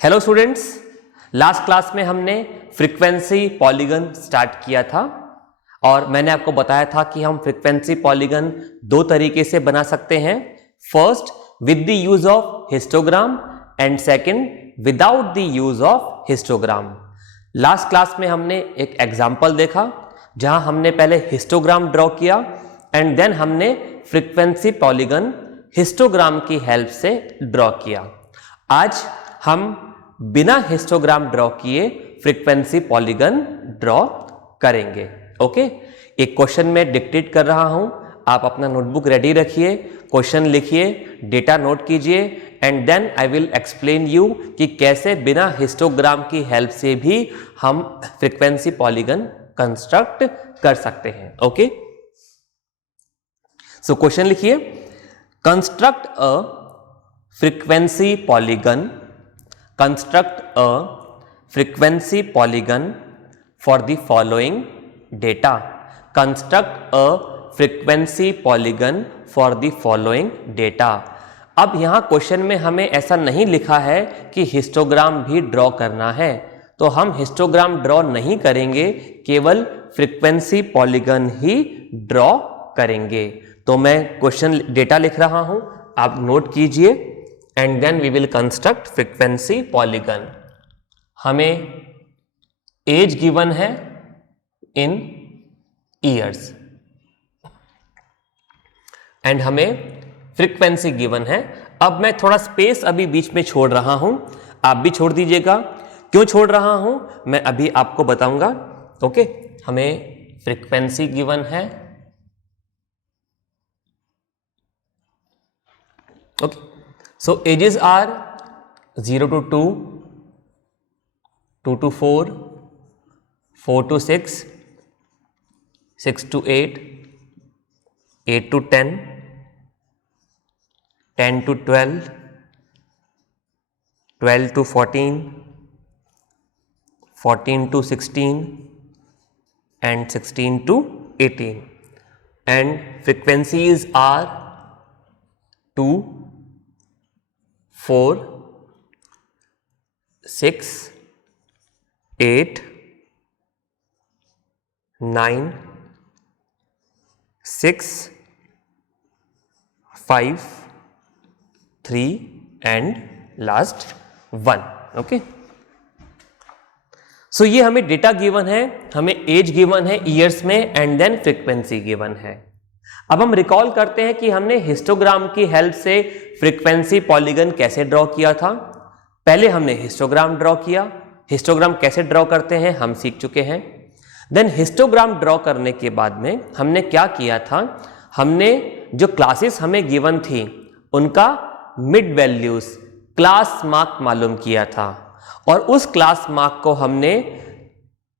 Hello students, last class में हमने frequency polygon start किया था और मैंने आपको बताया था कि हम फ्रीक्वेंसी पॉलीगन दो तरीके से बना सकते हैं। First with the use of histogram and second without the use of histogram. Last class में हमने एक एग्जांपल देखा जहां हमने पहले हिस्टोग्राम ड्रॉ किया एंड देन हमने फ्रीक्वेंसी पॉलीगन हिस्टोग्राम की हेल्प से ड्रॉ किया। आज हम बिना हिस्टोग्राम ड्रॉ किए फ्रीक्वेंसी पॉलीगन ड्रॉ करेंगे। ओके, एक क्वेश्चन में डिक्टेट कर रहा हूं, आप अपना नोटबुक रेडी रखिए, क्वेश्चन लिखिए, डेटा नोट कीजिए and then I will explain you कि कैसे बिना हिस्टोग्राम की हेल्प से भी हम फ्रीक्वेंसी पॉलीगन कंस्ट्रक्ट कर सकते हैं। ओके, सो क्वेश्चन लिखिए, construct a frequency polygon, construct a frequency polygon for the following data. Construct a frequency polygon for the following data. अब यहां क्वेश्चन में हमें ऐसा नहीं लिखा है कि हिस्टोग्राम भी ड्रॉ करना है, तो हम हिस्टोग्राम ड्रॉ नहीं करेंगे, केवल फ्रीक्वेंसी पॉलीगन ही ड्रॉ करेंगे। तो मैं क्वेश्चन डेटा लिख रहा हूं, आप नोट कीजिए and then we will construct frequency polygon. हमें age given है in years and हमें frequency given है। अब मैं थोड़ा स्पेस अभी बीच में छोड़ रहा हूं, आप भी छोड़ दीजिएगा। क्यों छोड़ रहा हूं मैं अभी आपको बताऊंगा। ओके, हमें फ्रीक्वेंसी गिवन है। Okay, so ages are 0 to 2, 2 to 4, 4 to 6, 6 to 8, 8 to 10, 10 to 12, 12 to 14, 14 to 16 and 16 to 18, and frequencies are 2, 4, 6, 8, 9, 6, 5, 3 and last 1। Okay, so ये हमें डेटा गिवन है, हमें एज गिवन है ईयर्स में एंड देन फ्रीक्वेंसी गिवन है। अब हम रिकॉल करते हैं कि हमने हिस्टोग्राम की हेल्प से फ्रीक्वेंसी पॉलीगन कैसे ड्रॉ किया था। पहले हमने हिस्टोग्राम ड्रॉ किया, हिस्टोग्राम कैसे ड्रॉ करते हैं हम सीख चुके हैं। देन हिस्टोग्राम ड्रॉ करने के बाद में हमने क्या किया था, हमने जो क्लासेस हमें गिवन थी उनका मिड वैल्यूज क्लास मार्क मालूम किया था और उस क्लास मार्क को हमने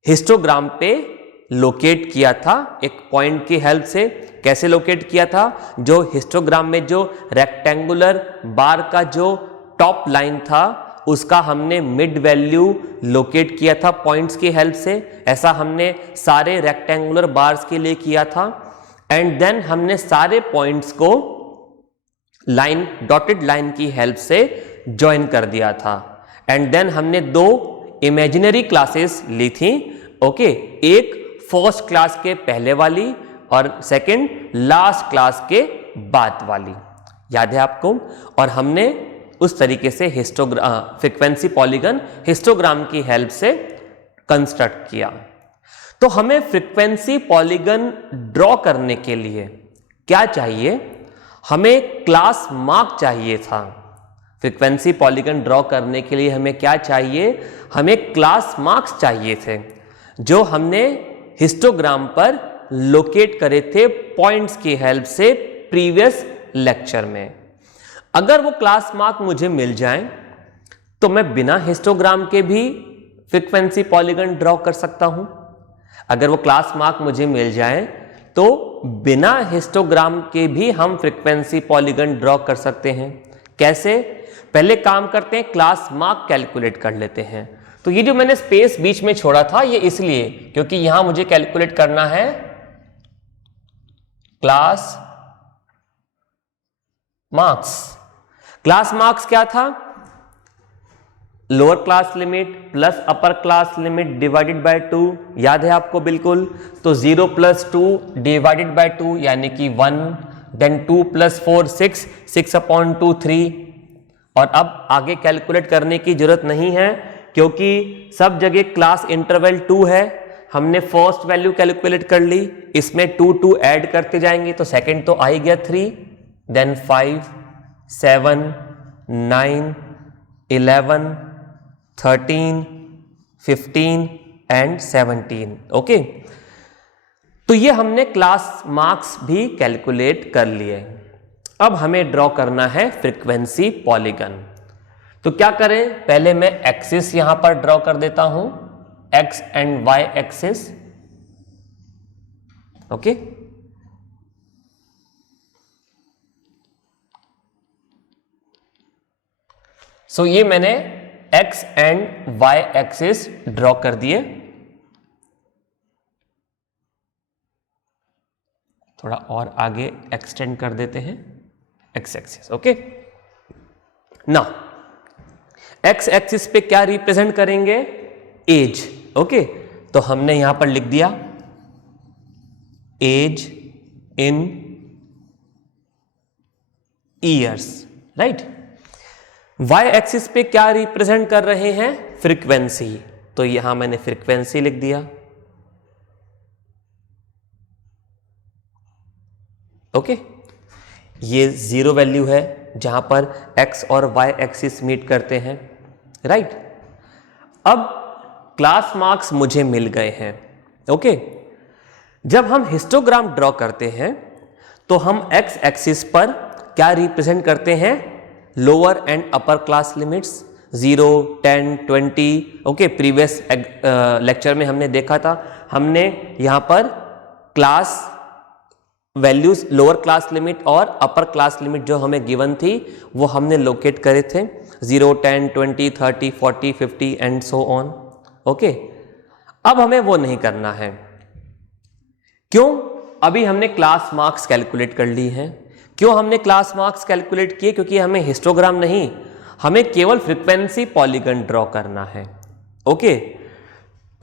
हिस्टोग्राम पे लोकेट किया था एक पॉइंट की हेल्प से। कैसे लोकेट किया था, जो हिस्टोग्राम में जो रेक्टेंगुलर बार का जो टॉप लाइन था उसका हमने मिड वैल्यू लोकेट किया था पॉइंट्स की हेल्प से। ऐसा हमने सारे रेक्टेंगुलर बार्स के लिए किया था एंड देन हमने सारे पॉइंट्स को लाइन डॉटेड लाइन की हेल्प से ज्वाइन कर दिया था एंड देन हमने दो इमेजिनरी क्लासेस ली थी। ओके, एक फर्स्ट क्लास के पहले वाली और सेकंड लास्ट क्लास के बाद वाली, याद है आपको। और हमने उस तरीके से फ्रीक्वेंसी पॉलीगन हिस्टोग्राम की हेल्प से कंस्ट्रक्ट किया। तो हमें फ्रीक्वेंसी पॉलीगन ड्रॉ करने के लिए क्या चाहिए, हमें क्लास मार्क चाहिए था। फ्रीक्वेंसी पॉलीगन ड्रॉ करने के लिए हमें क्या चाहिए, हमें क्लास मार्क्स चाहिए थे जो हमने हिस्टोग्राम पर लोकेट करे थे पॉइंट्स की हेल्प से प्रीवियस लेक्चर में। अगर वो क्लास मार्क मुझे मिल जाएं तो मैं बिना हिस्टोग्राम के भी फ्रीक्वेंसी पॉलीगन ड्रॉ कर सकता हूं। अगर वो क्लास मार्क मुझे मिल जाएं तो बिना हिस्टोग्राम के भी हम फ्रीक्वेंसी पॉलीगन ड्रॉ कर सकते हैं। कैसे, पहले काम करते हैं, क्लास मार्क कैलकुलेट कर लेते हैं। तो ये जो मैंने स्पेस बीच में छोड़ा था ये इसलिए क्योंकि यहां मुझे कैलकुलेट करना है क्लास मार्क्स। क्लास मार्क्स क्या था, lower class limit plus upper class limit divided by 2, याद है आपको बिल्कुल। तो 0 + 2 डिवाइडेड बाय 2 यानी कि 1, देन 2 + 4 6, 6/2 3। और अब आगे कैलकुलेट करने की जरूरत नहीं है क्योंकि सब जगह क्लास इंटरवल 2 है। हमने फर्स्ट वैल्यू कैलकुलेट कर ली, इसमें 2 ऐड करते जाएंगे तो सेकंड तो आ ही गया 3, देन 5 7 9 11 13 15 एंड 17। ओके, तो ये हमने क्लास मार्क्स भी कैलकुलेट कर लिए। अब हमें ड्रॉ करना है फ्रीक्वेंसी पॉलीगन। तो क्या करें, पहले मैं एक्सिस यहां पर ड्रॉ कर देता हूं, X and Y axis. Okay, so ये मैंने X and Y axis draw कर दिए। थोड़ा और आगे एक्सटेंड कर देते हैं X axis. Okay, now X axis पे क्या रिप्रेजेंट करेंगे, एज। ओके, तो हमने यहां पर लिख दिया as in years, right. Y axis पे क्या रिप्रेजेंट कर रहे हैं, फ्रीक्वेंसी। तो यहां मैंने फ्रीक्वेंसी लिख दिया। ओके, ये 0 वैल्यू है जहां पर x और y एक्सिस मीट करते हैं, राइट। अब क्लास मार्क्स मुझे मिल गए हैं। ओके, जब हम हिस्टोग्राम ड्रॉ करते हैं तो हम x एक्सिस पर क्या रिप्रेजेंट करते हैं, lower and upper class limits 0 10 20। Okay, previous lecture में हमने देखा था, हमने यहां पर class values lower class limit और अपर क्लास लिमिट जो हमें गिवन थी वो हमने लोकेट करे थे, 0 10 20 30 40 50 एंड सो ऑन। ओके, अब हमें वो नहीं करना है। क्यों, अभी हमने क्लास मार्क्स कैलकुलेट कर ली हैं। क्यों हमने क्लास मार्क्स कैलकुलेट किए, क्योंकि हमें हिस्टोग्राम नहीं, हमें केवल फ्रीक्वेंसी पॉलीगन ड्रॉ करना है। ओके,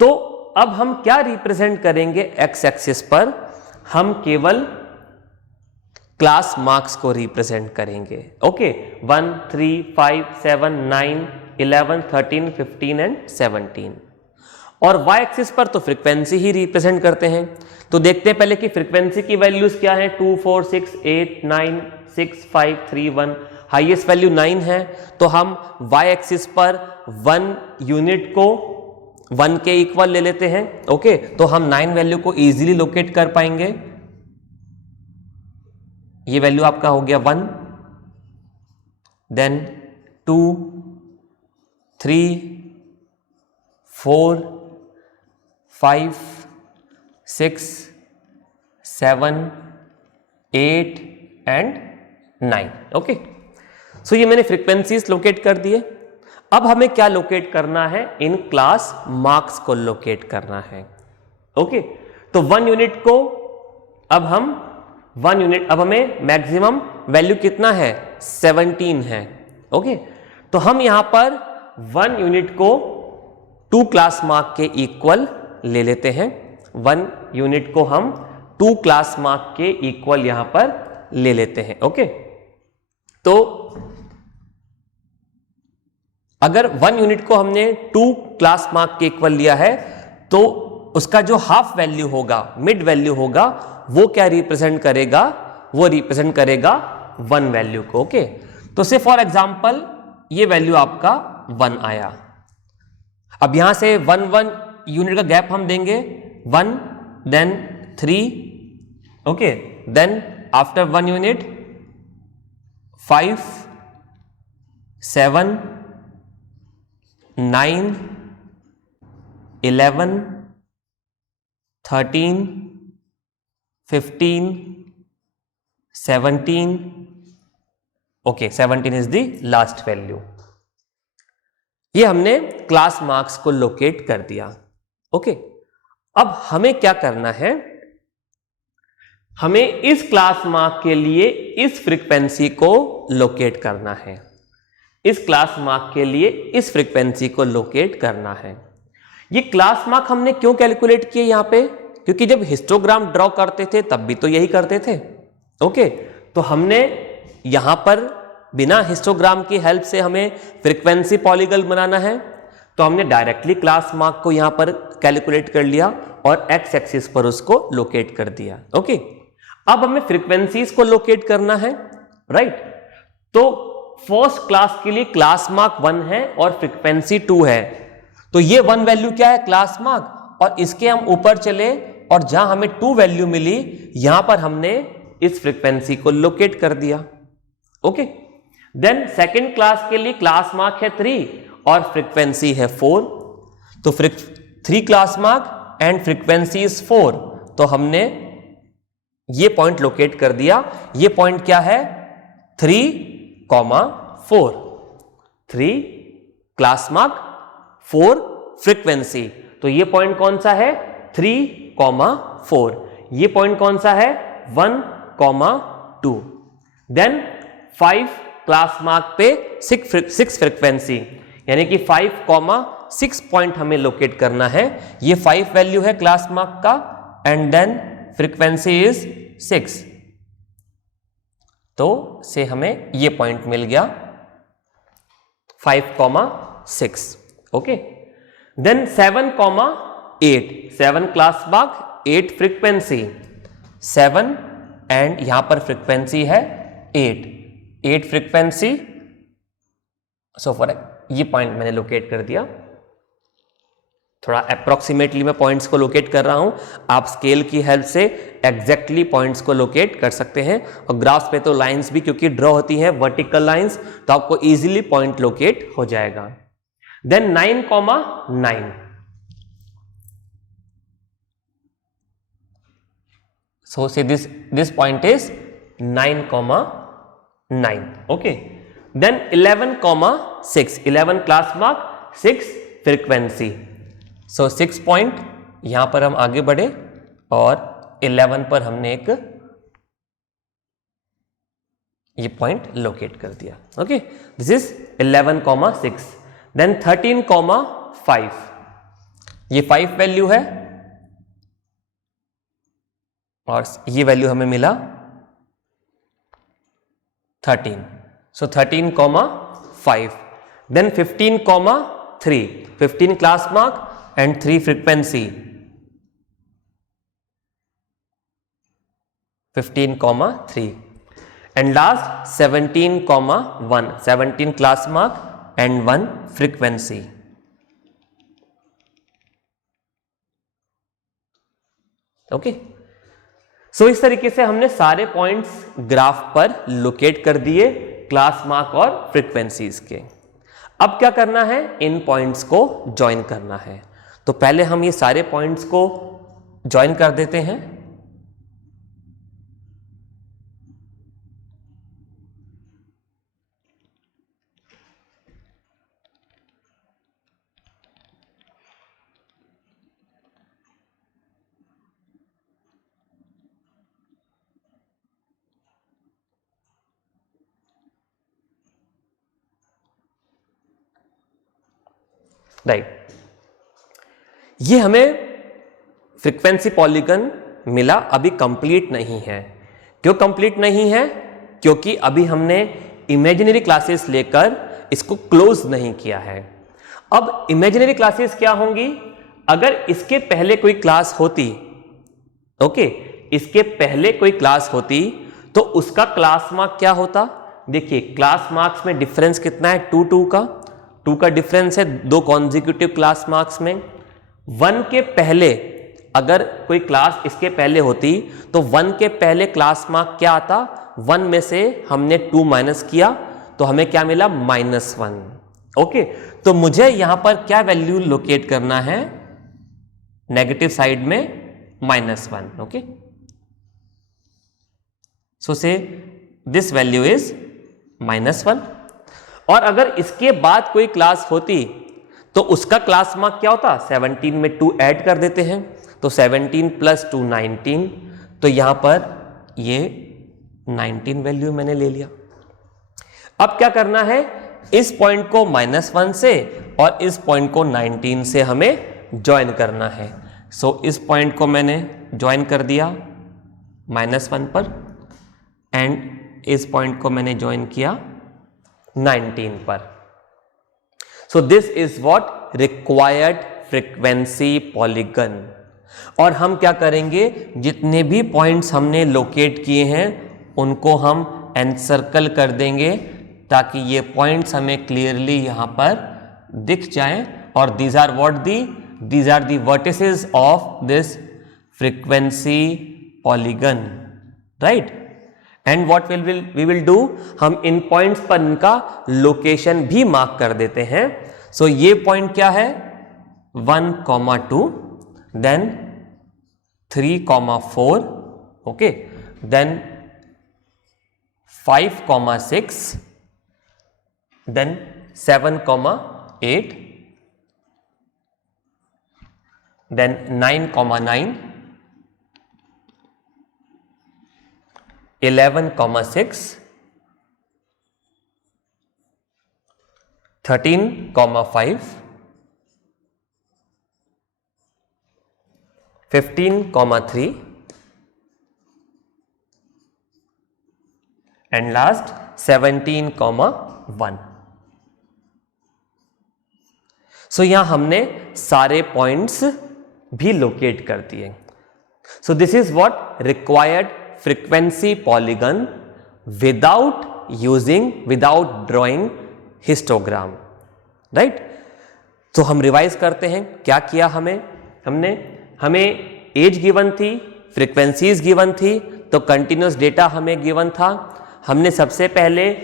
तो अब हम क्या रिप्रेजेंट करेंगे एक्स एक्सिस पर, हम केवल क्लास मार्क्स को रिप्रेजेंट करेंगे। Okay, 1 3 5 7 9 11 13 15 and 17। और वाई एक्सिस पर तो फ्रीक्वेंसी ही रिप्रेजेंट करते हैं। तो देखते हैं पहले कि फ्रीक्वेंसी की वैल्यूज क्या है, 2 4 6 8 9 6 5 3 1। हाईएस्ट वैल्यू 9 है, तो हम वाई एक्सिस पर 1 यूनिट को 1 के इक्वल ले लेते हैं। ओके, तो हम 9 वैल्यू को इजीली लोकेट कर पाएंगे। ये वैल्यू आपका हो गया 1, देन 2 3 4 5 6 7 8 एंड 9। ओके, सो ये मैंने फ्रीक्वेंसीज लोकेट कर दिए। अब हमें क्या लोकेट करना है, इन क्लास मार्क्स को लोकेट करना है। ओके, तो 1 यूनिट को अब हम 1 यूनिट, अब हमें मैक्सिमम वैल्यू कितना है, 17 है। ओके, तो हम यहां पर 1 यूनिट को 2 क्लास मार्क के इक्वल ले लेते हैं। 1 यूनिट को हम 2 क्लास मार्क के इक्वल यहां पर ले लेते हैं। ओके, तो अगर 1 यूनिट को हमने 2 क्लास मार्क के इक्वल लिया है तो उसका जो हाफ वैल्यू होगा, मिड वैल्यू होगा, वो क्या रिप्रेजेंट करेगा, वो रिप्रेजेंट करेगा 1 वैल्यू को। ओके, तो से फॉर एग्जांपल ये वैल्यू आपका 1 आया। अब यहां से 1 1 यूनिट का गैप हम देंगे, 1 then 3। Okay, then after 1 unit 5 7 9 11 13 15 17। Okay, 17 is the last value. ये हमने क्लास मार्क्स को लोकेट कर दिया। ओके, अब हमें क्या करना है, हमें इस क्लास मार्क के लिए इस फ्रीक्वेंसी को लोकेट करना है। इस क्लास मार्क के लिए इस फ्रीक्वेंसी को लोकेट करना है। ये क्लास मार्क हमने क्यों कैलकुलेट किए यहां पे, क्योंकि जब हिस्टोग्राम ड्रॉ करते थे तब भी तो यही करते थे। ओके, तो हमने यहां पर बिना हिस्टोग्राम की हेल्प से हमें फ्रीक्वेंसी पॉलीगन बनाना है, तो हमने डायरेक्टली क्लास मार्क को यहां पर कैलकुलेट कर लिया और एक्स एक्सिस पर उसको लोकेट कर दिया। ओके, अब हमें फ्रीक्वेंसीज को लोकेट करना है, राइट। तो फर्स्ट क्लास के लिए क्लास मार्क 1 है और फ्रीक्वेंसी 2 है, तो ये 1 वैल्यू क्या है, क्लास मार्क, और इसके हम ऊपर चले और जहां हमें 2 वैल्यू मिली यहां पर हमने इस फ्रीक्वेंसी को लोकेट कर दिया। ओके, देन सेकेंड क्लास के लिए क्लास मार्क है 3 और फ्रीक्वेंसी है 4, तो 3 class mark and frequency is 4, तो हमने ये पॉइंट लोकेट कर दिया। ये पॉइंट क्या है, 3,4, 3 क्लास मार्क 4 फ्रीक्वेंसी, तो ये पॉइंट कौन सा है, 3,4। ये पॉइंट कौन सा है, 1,2। देन 5 क्लास मार्क पे 6 फ्रीक्वेंसी, यानी कि 5,6 पॉइंट हमें लोकेट करना है। ये 5 वैल्यू है क्लास मार्क का एंड देन फ्रीक्वेंसी इज 6, तो से हमें ये पॉइंट मिल गया 5,6। Okay, then 7,8, 7 class mark 8 frequency, 7 and यहां पर फ्रीक्वेंसी है 8 फ्रीक्वेंसी, सो फॉर ये पॉइंट मैंने लोकेट कर दिया। थोड़ा अप्रोक्सीमेटली मैं पॉइंट्स को लोकेट कर रहा हूं, आप स्केल की हेल्प से एग्जैक्टली पॉइंट्स को लोकेट कर सकते हैं, और ग्राफ्स पे तो लाइंस भी क्योंकि ड्रॉ होती हैं वर्टिकल लाइंस, तो आपको इजीली पॉइंट लोकेट हो जाएगा। Then 9,9, so say this point is 9,9. okay, then 11,6, 11 class mark 6 frequency, so 6 point यहां पर हम आगे बढ़े और 11 पर हमने एक ये पॉइंट लोकेट कर दिया। ओके, दिस इज 11,6, देन 13,5, ये 5 वैल्यू है और ये वैल्यू हमें मिला 13, so 13,5, then 15,3, 15 class mark and 3 frequency, 15,3, and last 17,1, 17 class mark and 1 frequency. Okay, so इस तरीके से हमने सारे पॉइंट्स ग्राफ पर लोकेट कर दिए क्लास मार्क और फ्रीक्वेंसीज के। अब क्या करना है, इन पॉइंट्स को ज्वाइन करना है, तो पहले हम ये सारे पॉइंट्स को ज्वाइन कर देते हैं। राइट, ये हमें फ्रीक्वेंसी पॉलीगन मिला, अभी कंप्लीट नहीं है। क्यों कंप्लीट नहीं है, क्योंकि अभी हमने इमेजिनरी क्लासेस लेकर इसको क्लोज नहीं किया है। अब इमेजिनरी क्लासेस क्या होंगी, अगर इसके पहले कोई क्लास होती, ओके, इसके पहले कोई क्लास होती तो उसका क्लास मार्क क्या होता। देखिए क्लास मार्क्स में डिफरेंस कितना है, 2 का डिफरेंस है 2 कॉन्जिक्यूटिव क्लास मार्क्स में। 1 के पहले अगर कोई क्लास इसके पहले होती तो 1 के पहले क्लास मार्क क्या आता, 1 में से हमने 2 माइनस किया तो हमें क्या मिला, -1। ओके, तो मुझे यहां पर क्या वैल्यू लोकेट करना है, नेगेटिव साइड में -1। ओके, सो से दिस वैल्यू इज -1। और अगर इसके बाद कोई क्लास होती तो उसका क्लास मार्क क्या होता, 17 में 2 ऐड कर देते हैं, तो 17 + 2 19, तो यहां पर ये 19 वैल्यू मैंने ले लिया। अब क्या करना है, इस पॉइंट को -1 से और इस पॉइंट को 19 से हमें ज्वाइन करना है। सो इस पॉइंट को मैंने ज्वाइन कर दिया -1 पर एंड इस पॉइंट को मैंने ज्वाइन किया 19 पर। सो this is what required frequency polygon. और हम क्या करेंगे, जितने भी पॉइंट्स हमने लोकेट किए हैं उनको हम एनसर्कल कर देंगे ताकि ये पॉइंट्स हमें क्लियरली यहां पर दिख जाएं। और these are the vertices of this frequency polygon, right. And what we will do, हम इन पॉइंट्स पर इनका लोकेशन भी मार्क कर देते हैं। सो ये पॉइंट क्या है 1,2, then 3,4, okay, then 5,6, then 7,8, then 9,9, 11,6, 13,5, 15,3 and last 17,1। So यहां हमने सारे पॉइंट्स भी लोकेट कर दिए। So this is what required frequency polygon without drawing histogram, right. तो हम रिवाइज करते हैं क्या किया हमें एज गिवन थी, फ्रीक्वेंसीज गिवन थी, तो कंटिन्यूस डेटा हमें गिवन था। हमने सबसे पहले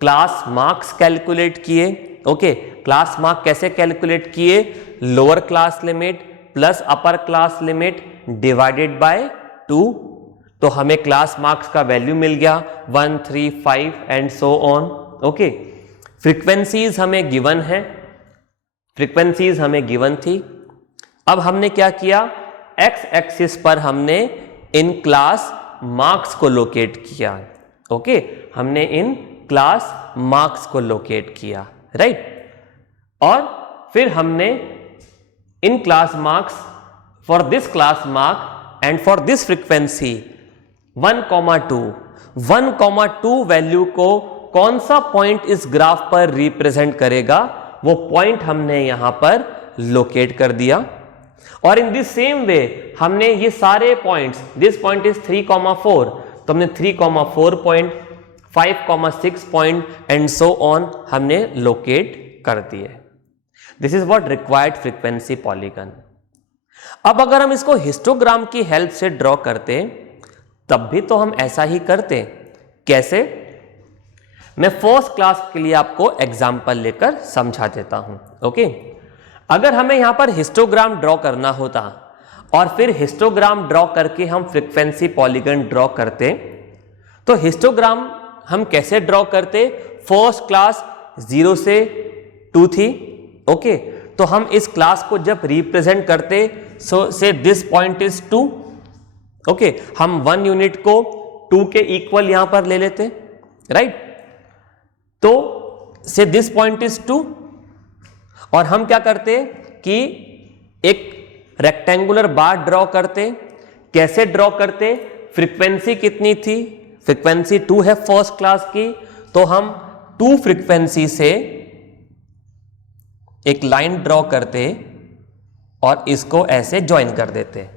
क्लास मार्क्स कैलकुलेट किए, ओके। क्लास मार्क कैसे कैलकुलेट किए, lower class limit plus upper class limit divided by 2, तो हमें क्लास मार्क्स का वैल्यू मिल गया 1, 3, 5 and so on, okay. Frequencies हमें गिवन है, फ्रीक्वेंसीज हमें गिवन थी। अब हमने क्या किया, एक्स एक्सिस पर हमने इन क्लास मार्क्स को लोकेट किया, ओके। हमने इन क्लास मार्क्स को लोकेट किया, राइट। और फिर हमने in class marks for this class mark and for this frequency 1,2 value को कौन सा पॉइंट इस ग्राफ पर रिप्रेजेंट करेगा, वो पॉइंट हमने यहां पर लोकेट कर दिया। और इन दिस सेम वे हमने ये सारे पॉइंट्स, दिस पॉइंट इज 3,4, तो हमने 3,4 point, 5,6 point and so on हमने लोकेट कर दिए। This is what required frequency polygon. अब अगर हम इसको हिस्टोग्राम की हेल्प से ड्रॉ करते तब भी तो हम ऐसा ही करते। कैसे, मैं फर्स्ट क्लास के लिए आपको एग्जांपल लेकर समझा देता हूं, ओके। अगर हमें यहां पर हिस्टोग्राम ड्रॉ करना होता और फिर हिस्टोग्राम ड्रॉ करके हम फ्रीक्वेंसी पॉलीगन ड्रॉ करते, तो हिस्टोग्राम हम कैसे ड्रॉ करते, फर्स्ट क्लास 0 से 2 थी, ओके। तो हम इस क्लास को जब रिप्रेजेंट करते, सो से दिस पॉइंट इज 2, ओके। हम 1 यूनिट को 2 के इक्वल यहां पर ले लेते, राइट। तो से दिस पॉइंट इज 2 और हम क्या करते कि एक रेक्टेंगुलर बार ड्रॉ करते। कैसे ड्रॉ करते, फ्रीक्वेंसी कितनी थी, फ्रीक्वेंसी 2 है फर्स्ट क्लास की, तो हम 2 फ्रीक्वेंसी से एक लाइन ड्रॉ करते और इसको ऐसे ज्वाइन कर देते,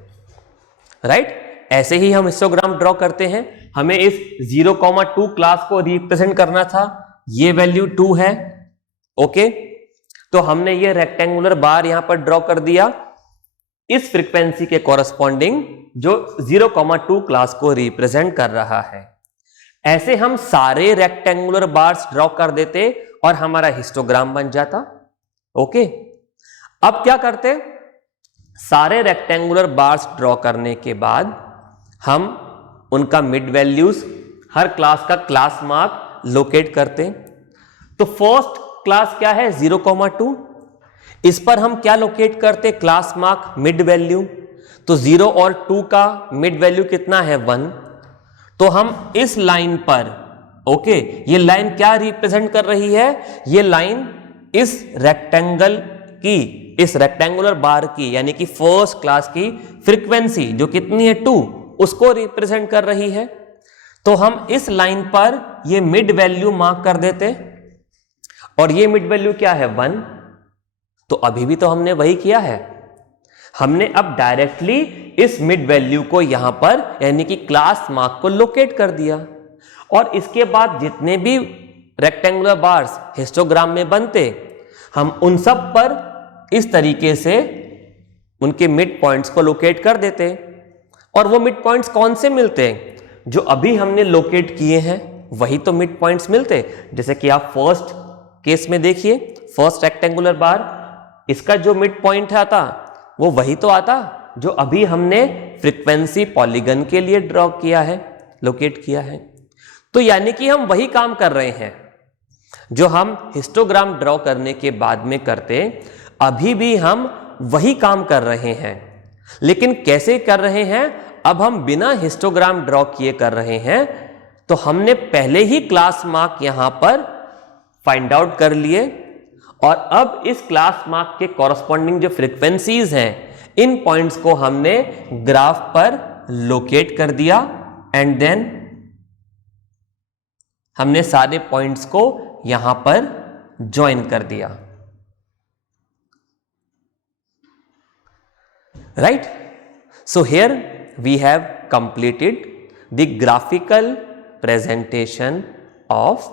राइट। ऐसे ही हम हिस्टोग्राम ड्रॉ करते हैं। हमें इस 0,2 क्लास को रिप्रेजेंट करना था, ये वैल्यू 2 है, ओके। तो हमने ये रेक्टेंगुलर बार यहां पर ड्रॉ कर दिया इस फ्रीक्वेंसी के कॉरस्पॉन्डिंग जो 0,2 क्लास को रिप्रेजेंट कर रहा है। ऐसे हम सारे रेक्टेंगुलर बार्स ड्रॉ कर देते और हमारा हिस्टोग्राम बन जाता, ओके। अब क्या करते, सारे रेक्टेंगुलर बार्स ड्रॉ करने के बाद हम उनका मिड वैल्यूज, हर क्लास का क्लास मार्क लोकेट करते। तो फर्स्ट क्लास क्या है 0,2, इस पर हम क्या लोकेट करते, क्लास मार्क मिड वैल्यू। तो 0 और 2 का मिड वैल्यू कितना है 1, तो हम इस लाइन पर ओके, ये लाइन क्या रिप्रेजेंट कर रही है? ये लाइन इस रेक्टेंगल की, इस रेक्टेंगुलर बार की, यानी कि फर्स्ट क्लास की फ्रीक्वेंसी जो कितनी है 2, उसको रिप्रेजेंट कर रही है। तो हम इस लाइन पर ये मिड वैल्यू मार्क कर देते, और ये मिड वैल्यू क्या है? 1। तो अभी भी तो हमने वही किया है, हमने अब डायरेक्टली इस मिड वैल्यू को यहां पर यानी कि क्लास मार्क को लोकेट कर दिया, और इसके बाद जितने भी रेक्टेंगुलर बार्स हिस्टोग्राम में बनते, हम उन सब पर इस तरीके से उनके मिड पॉइंट्स को लोकेट कर देते। और वो मिड पॉइंट्स कौन से मिलते हैं? जो अभी हमने लोकेट किए हैं वही तो मिड पॉइंट्स मिलते। जैसे कि आप फर्स्ट केस में देखिए, फर्स्ट रेक्टेंगुलर बार, इसका जो मिड पॉइंट आता वो वही तो आता जो अभी हमने फ्रीक्वेंसी पॉलीगन के लिए ड्रॉ किया है, लोकेट किया है। तो यानी कि हम वही काम कर रहे हैं जो हम हिस्टोग्राम ड्रॉ करने के बाद में करते, अभी भी हम वही काम कर रहे हैं। लेकिन कैसे कर रहे हैं? अब हम बिना हिस्टोग्राम ड्रॉ किए कर रहे हैं। तो हमने पहले ही क्लास मार्क यहां पर फाइंड आउट कर लिए, और अब इस क्लास मार्क के कॉरस्पॉन्डिंग जो फ्रीक्वेंसीज हैं, इन पॉइंट्स को हमने ग्राफ पर लोकेट कर दिया, एंड देन हमने सारे पॉइंट्स को यहां पर ज्वाइन कर दिया, right? So here we have completed the graphical presentation of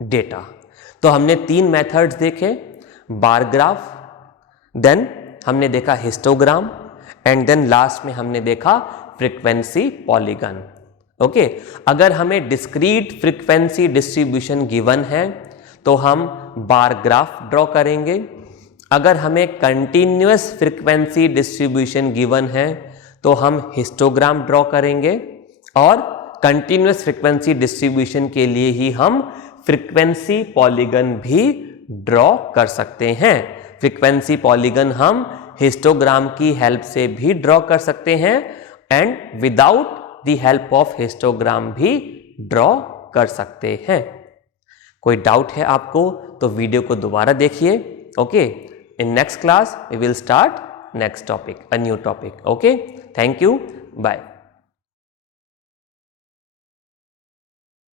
data. तो हमने 3 मेथड्स देखे, बार ग्राफ, देन हमने देखा हिस्टोग्राम, एंड देन लास्ट में हमने देखा फ्रीक्वेंसी पॉलीगन। ओके, अगर हमें डिस्क्रीट फ्रीक्वेंसी डिस्ट्रीब्यूशन गिवन है तो हम बार ग्राफ ड्रॉ करेंगे। अगर हमें कंटिन्यूअस फ्रीक्वेंसी डिस्ट्रीब्यूशन गिवन है तो हम हिस्टोग्राम ड्रॉ करेंगे, और कंटिन्यूअस फ्रीक्वेंसी डिस्ट्रीब्यूशन के लिए ही हम फ्रीक्वेंसी पॉलीगन भी ड्रॉ कर सकते हैं। फ्रीक्वेंसी पॉलीगन हम हिस्टोग्राम की हेल्प से भी ड्रॉ कर सकते हैं, and without the help of histogram भी ड्रॉ कर सकते हैं। कोई डाउट है आपको तो वीडियो को दोबारा देखिए। Okay, in next class we will start next topic, a new topic. Okay, thank you, bye.